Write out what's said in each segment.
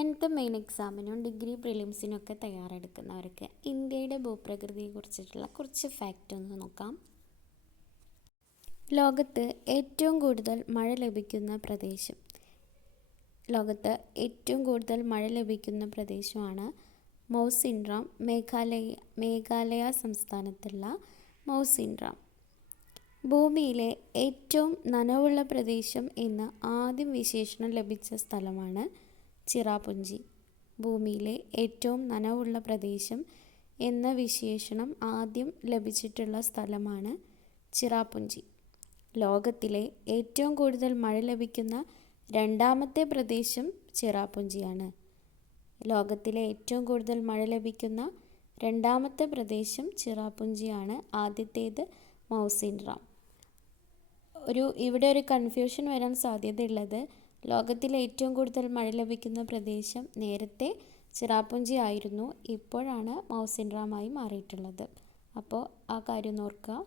10th main എക്സാമിനും degree പ്രിലിംസിനൊക്കെ തയ്യാറെടുക്കുന്നവർക്ക് ഇന്ത്യയുടെ ഭൂപ്രകൃതിയെക്കുറിച്ചിട്ടുള്ള കുറച്ച് fact ഒന്ന് നോക്കാം. ലോകത്ത് ഏറ്റവും കൂടുതൽ മഴ ലഭിക്കുന്ന പ്രദേശമാണ് മൗസിൻറാം, മേഘാലയ സംസ്ഥാനത്തുള്ള മൗസിൻറാം. ഭൂമിയിലെ ഏറ്റവും നനവുള്ള പ്രദേശം എന്ന് ആദ്യം വിശേഷണം ലഭിച്ച സ്ഥലമാണ് ചിറാപുഞ്ചി. ഭൂമിയിലെ ഏറ്റവും നനവുള്ള പ്രദേശം എന്ന വിശേഷണം ആദ്യം ലഭിച്ചിട്ടുള്ള സ്ഥലമാണ് ചിറാപുഞ്ചി. ലോകത്തിലെ ഏറ്റവും കൂടുതൽ മഴ ലഭിക്കുന്ന രണ്ടാമത്തെ പ്രദേശം ചിറാപുഞ്ചിയാണ്. ലോകത്തിലെ ഏറ്റവും കൂടുതൽ മഴ ലഭിക്കുന്ന രണ്ടാമത്തെ പ്രദേശം ചിറാപുഞ്ചിയാണ്. ആദ്യത്തേത് മൗസിൻറാം. ഇവിടെ ഒരു കൺഫ്യൂഷൻ വരാൻ സാധ്യതയുള്ളത്, ലോകത്തിലെ ഏറ്റവും കൂടുതൽ മഴ ലഭിക്കുന്ന പ്രദേശം നേരത്തെ ചിറാപുഞ്ചി ആയിരുന്നു, ഇപ്പോഴാണ് മൗസിൻറാമായി മാറിയിട്ടുള്ളത്. അപ്പോൾ ആ കാര്യം ഓർക്കുക.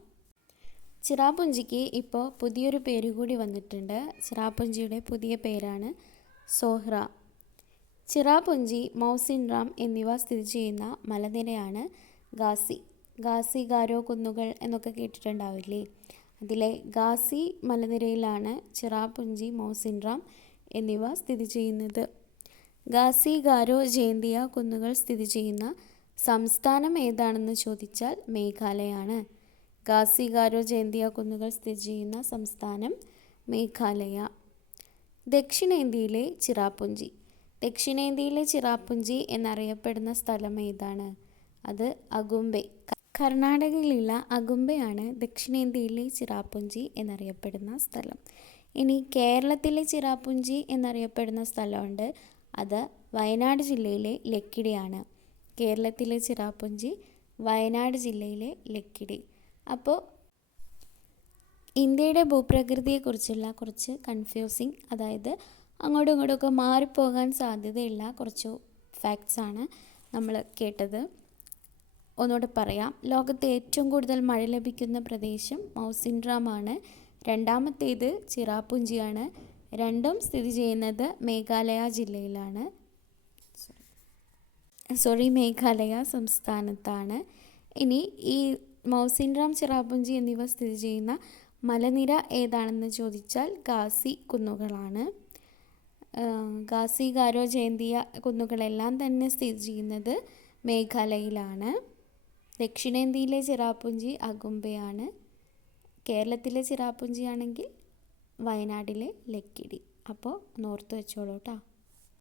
ചിറാപുഞ്ചിക്ക് ഇപ്പോൾ പുതിയൊരു പേര് കൂടി വന്നിട്ടുണ്ട്. ചിറാപുഞ്ചിയുടെ പുതിയ പേരാണ് സോഹ്ര. ചിറാപുഞ്ചി, മൗസിൻറാം എന്നിവ സ്ഥിതി ചെയ്യുന്ന മലനിരയാണ് ഖാസി ഗാരോ കുന്നുകൾ എന്നൊക്കെ കേട്ടിട്ടുണ്ടാവില്ലേ. അതിലെ ഖാസി മലനിരയിലാണ് ചിറാപുഞ്ചി, മൗസിൻറാം എന്നിവ സ്ഥിതി ചെയ്യുന്നത്. ഖാസി ഗാരോ ജേന്തിയ കുന്നുകൾ സ്ഥിതി ചെയ്യുന്ന സംസ്ഥാനം ഏതാണെന്ന് ചോദിച്ചാൽ മേഘാലയയാണ്. ഖാസി ഗാരോ ജേന്തിയ കുന്നുകൾ സ്ഥിതി ചെയ്യുന്ന സംസ്ഥാനം മേഘാലയ. ദക്ഷിണേന്ത്യയിലെ ചിറാപുഞ്ചി എന്നറിയപ്പെടുന്ന സ്ഥലം ഏതാണ്? അത് അഗുംബെ. കർണാടകയിലുള്ള അഗുംബെയാണ് ദക്ഷിണേന്ത്യയിലെ ചിറാപുഞ്ചി എന്നറിയപ്പെടുന്ന സ്ഥലം. ഇനി കേരളത്തിലെ ചിറാപുഞ്ചി എന്നറിയപ്പെടുന്ന സ്ഥലമുണ്ട്, അത് വയനാട് ജില്ലയിലെ ലക്കിടിയാണ്. കേരളത്തിലെ ചിറാപുഞ്ചി വയനാട് ജില്ലയിലെ ലക്കിടി. അപ്പോൾ ഇന്ത്യയുടെ ഭൂപ്രകൃതിയെക്കുറിച്ചുള്ള കുറച്ച് കൺഫ്യൂസിങ്, അതായത് അങ്ങോട്ടും ഇങ്ങോട്ടുമൊക്കെ മാറിപ്പോകാൻ സാധ്യതയുള്ള കുറച്ച് ഫാക്ട്സാണ് നമ്മൾ കേട്ടത്. ഒന്നുകൂടെ പറയാം. ലോകത്തെ ഏറ്റവും കൂടുതൽ മഴ ലഭിക്കുന്ന പ്രദേശം മൗസിൻറാമാണ്. രണ്ടാമത്തേത് ചിറാപുഞ്ചിയാണ്. രണ്ടും സ്ഥിതി ചെയ്യുന്നത് മേഘാലയ സംസ്ഥാനത്താണ്. ഇനി ഈ മൗസിൻറാം, ചിറാപുഞ്ചി എന്നിവ സ്ഥിതി ചെയ്യുന്ന മലനിര ഏതാണെന്ന് ചോദിച്ചാൽ ഖാസി കുന്നുകളാണ്. ഖാസി ഗാരോ ജേന്തിയ കുന്നുകളെല്ലാം തന്നെ സ്ഥിതി ചെയ്യുന്നത് മേഘാലയയിലാണ്. ദക്ഷിണേന്ത്യയിലെ ചിറാപുഞ്ചി അഗുംബെയാണ്. കേരളത്തിലെ ചിറാപുഞ്ചി ആണെങ്കിൽ വയനാട്ടിലെ ലക്കിടി. അപ്പോൾ ഓർത്ത് വെച്ചോളൂ കേട്ടോ.